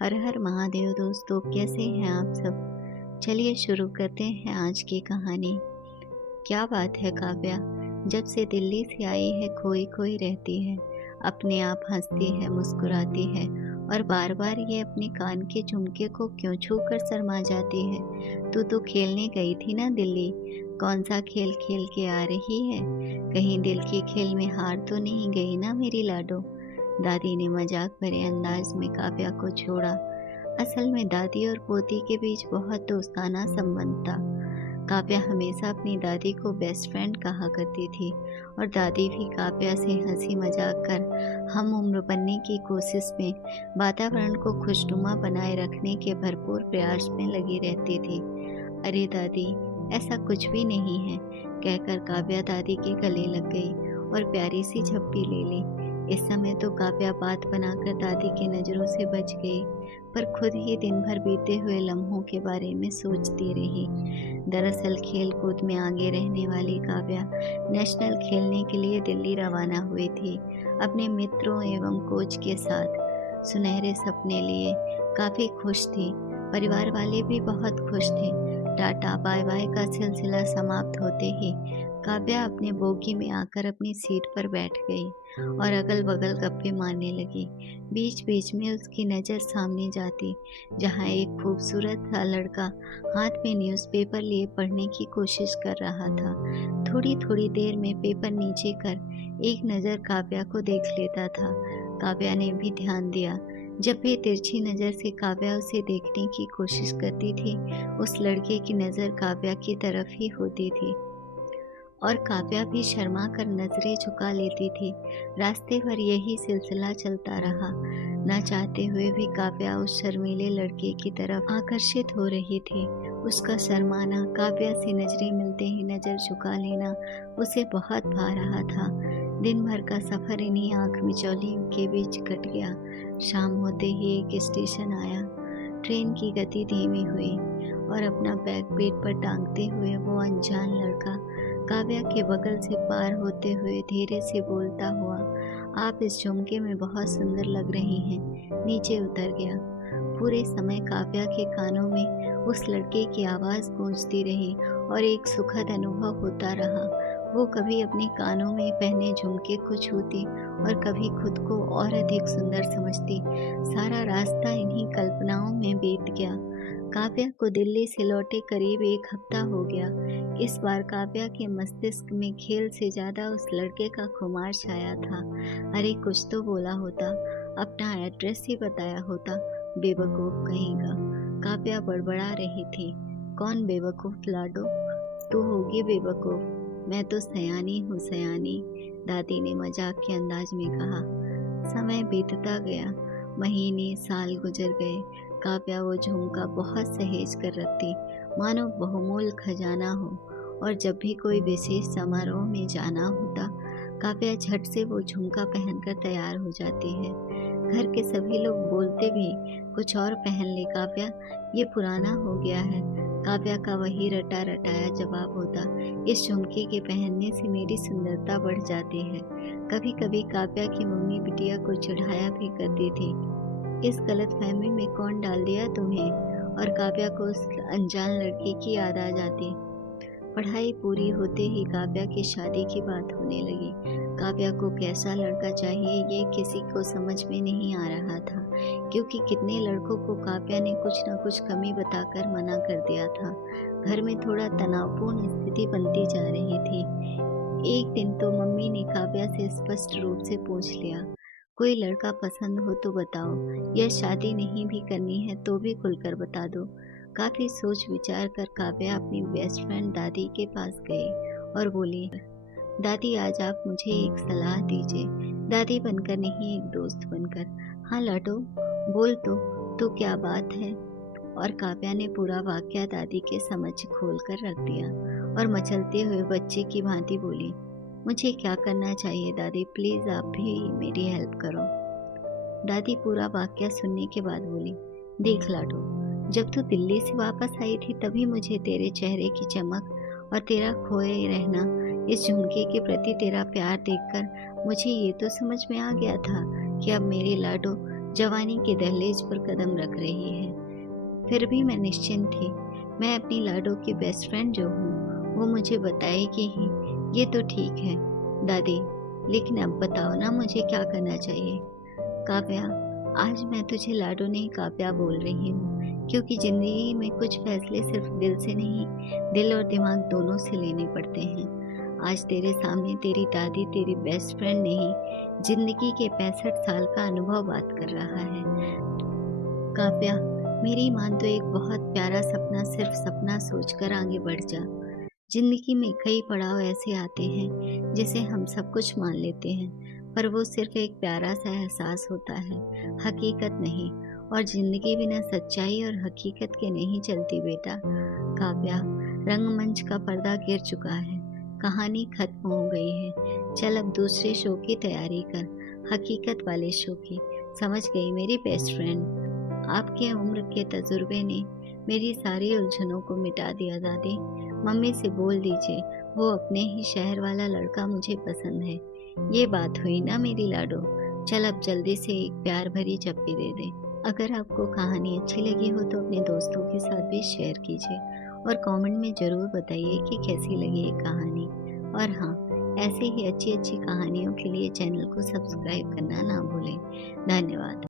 हर हर महादेव दोस्तों, कैसे हैं आप सब। चलिए शुरू करते हैं आज की कहानी। क्या बात है काव्या, जब से दिल्ली से आई है खोई खोई रहती है। अपने आप हंसती है, मुस्कुराती है और बार बार ये अपने कान के झुमके को क्यों छू कर शर्मा जाती है। तू तो खेलने गई थी ना दिल्ली, कौन सा खेल खेल के आ रही है। कहीं दिल के खेल में हार तो नहीं गई ना मेरी लाडो। दादी ने मजाक भरे अंदाज में काव्या को छोड़ा। असल में दादी और पोती के बीच बहुत दोस्ताना संबंध था। काव्या हमेशा अपनी दादी को बेस्ट फ्रेंड कहा करती थी और दादी भी काव्या से हंसी मजाक कर हम उम्र बनने की कोशिश में वातावरण को खुशनुमा बनाए रखने के भरपूर प्रयास में लगी रहती थी। अरे दादी, ऐसा कुछ भी नहीं है, कहकर काव्या दादी के गले लग गई और प्यारी सी झप्पी ले ली। इस समय तो काव्या बात बनाकर दादी की नज़रों से बच गई, पर खुद ही दिन भर बीते हुए लम्हों के बारे में सोचती रही। दरअसल खेल कूद में आगे रहने वाली काव्या नेशनल खेलने के लिए दिल्ली रवाना हुई थी, अपने मित्रों एवं कोच के साथ। सुनहरे सपने लिए काफ़ी खुश थी, परिवार वाले भी बहुत खुश थे। टाटा बाय बाय का सिलसिला समाप्त होते ही काव्या अपने बोगी में आकर अपनी सीट पर बैठ गई और अगल बगल गप्पे मारने लगी। बीच बीच में उसकी नज़र सामने जाती, जहाँ एक खूबसूरत सा लड़का हाथ में न्यूज़पेपर लिए पढ़ने की कोशिश कर रहा था। थोड़ी थोड़ी देर में पेपर नीचे कर एक नज़र काव्या को देख लेता था। काव्या ने भी ध्यान दिया। जब भी तिरछी नज़र से काव्या उसे देखने की कोशिश करती थी, उस लड़के की नज़र काव्या की तरफ ही होती थी और काव्या भी शर्मा कर नजरें झुका लेती थी। रास्ते भर यही सिलसिला चलता रहा। न चाहते हुए भी काव्या उस शर्मीले लड़के की तरफ आकर्षित हो रही थी। उसका शर्माना, काव्या से नजरें मिलते ही नजर झुका लेना उसे बहुत भा रहा था। दिन भर का सफर इन्हीं आंख मिचौलियों के बीच कट गया। शाम होते ही एक स्टेशन आया। ट्रेन की गति धीमी हुई और अपना बैग पीठ पर टांगते हुए वो अनजान लड़का काव्या के बगल से पार होते हुए धीरे से बोलता हुआ, आप इस झुमके में बहुत सुंदर लग रही हैं, नीचे उतर गया। पूरे समय काव्या के कानों में उस लड़के की आवाज़ गूंजती रही और एक सुखद अनुभव होता रहा। वो कभी अपने कानों में पहने झुमके को छूती और कभी खुद को और अधिक सुंदर समझती। सारा रास्ता इन्हीं कल्पनाओं में बीत गया। काव्या को दिल्ली से लौटे करीब एक हफ्ता हो गया। इस बार काव्या के मस्तिष्क में खेल से ज़्यादा उस लड़के का खुमार छाया था। अरे कुछ तो बोला होता, अपना एड्रेस ही बताया होता। बेवकूफ़ कहीं का, काव्या बड़बड़ा रही थी। कौन बेवकूफ़ लाडो, तू होगी बेवकूफ़, मैं तो सयानी हूँ सयानी, दादी ने मजाक के अंदाज में कहा। समय बीतता गया, महीने साल गुजर गए। काव्या वो झुमका बहुत सहेज कर रखती, मानो बहुमूल्य खजाना हो, और जब भी कोई विशेष समारोह में जाना होता, काव्या झट से वो झुमका पहनकर तैयार हो जाती है। घर के सभी लोग बोलते भी, कुछ और पहन ले काव्या, ये पुराना हो गया है। काव्या का वही रटा रटाया जवाब होता, इस झुमके के पहनने से मेरी सुंदरता बढ़ जाती है। कभी कभी काव्या की मम्मी बिटिया को चिढ़ाया भी करती थी, इस गलतफहमी में कौन डाल दिया तुम्हें, और काव्या को उस अनजान लड़की की याद आ जाती। पढ़ाई पूरी होते ही काव्या की शादी की बात होने लगी। काव्या को कैसा लड़का चाहिए ये किसी को समझ में नहीं आ रहा था, क्योंकि कितने लड़कों को काव्या ने कुछ न कुछ कमी बताकर मना कर दिया था। घर में थोड़ा तनावपूर्ण स्थिति बनती जा रही थी। एक दिन तो मम्मी ने काव्या से स्पष्ट रूप से पूछ लिया, कोई लड़का पसंद हो तो बताओ, या शादी नहीं भी करनी है तो भी खुलकर बता दो। काफी सोच विचार कर काव्या अपनी बेस्ट फ्रेंड दादी के पास गई और बोली, दादी आज आप मुझे एक सलाह दीजिए, दादी बनकर नहीं, एक दोस्त बनकर। हाँ लाडो, बोल तो क्या बात है। और काव्या ने पूरा वाकया दादी के समक्ष खोल कर रख दिया और मचलते हुए बच्चे की भांति बोली, मुझे क्या करना चाहिए दादी, प्लीज आप भी मेरी हेल्प करो। दादी पूरा वाकया सुनने के बाद बोली, देख लाडो, जब तू दिल्ली से वापस आई थी तभी मुझे तेरे चेहरे की चमक और तेरा खोए रहना, इस झुमके के प्रति तेरा प्यार देखकर मुझे ये तो समझ में आ गया था कि अब मेरे लाडो जवानी के दहलीज पर कदम रख रही है। फिर भी मैं निश्चिंत थी। मैं अपनी लाडो की बेस्ट फ्रेंड जो हूँ वो मुझे बताएगी ही। ये तो ठीक है दादी, लेकिन अब बताओ ना मुझे क्या करना चाहिए। काव्या, आज मैं तुझे लाडो नहीं काव्या बोल रही हूँ, क्योंकि जिंदगी में कुछ फैसले सिर्फ दिल से नहीं, दिल और दिमाग दोनों से लेने पड़ते हैं। आज तेरे सामने तेरी दादी तेरी बेस्ट फ्रेंड नहीं, जिंदगी के 65 साल का अनुभव बात कर रहा है। काव्या, मेरी मान तो एक बहुत प्यारा सपना सिर्फ सपना सोचकर आगे बढ़ जा। जिंदगी में कई पड़ाव ऐसे आते हैं जिसे हम सब कुछ मान लेते हैं, पर वो सिर्फ एक प्यारा सा एहसास होता है, हकीकत नहीं। और जिंदगी बिना सच्चाई और हकीकत के नहीं चलती बेटा। काव्या, रंगमंच का पर्दा गिर चुका है, कहानी खत्म हो गई है। चल अब दूसरे शो की तैयारी कर, हकीकत वाले शो की। समझ गई मेरी बेस्ट फ्रेंड। आपके उम्र के तजुर्बे ने मेरी सारी उलझनों को मिटा दिया दादी। मम्मी से बोल दीजिए वो अपने ही शहर वाला लड़का मुझे पसंद है। ये बात हुई ना मेरी लाडो। चल अब जल्दी से एक प्यार भरी चप्पी दे दे। अगर आपको कहानी अच्छी लगी हो तो अपने दोस्तों के साथ भी शेयर कीजिए और कमेंट में ज़रूर बताइए कि कैसी लगी ये कहानी। और हाँ, ऐसे ही अच्छी अच्छी कहानियों के लिए चैनल को सब्सक्राइब करना ना भूलें। धन्यवाद।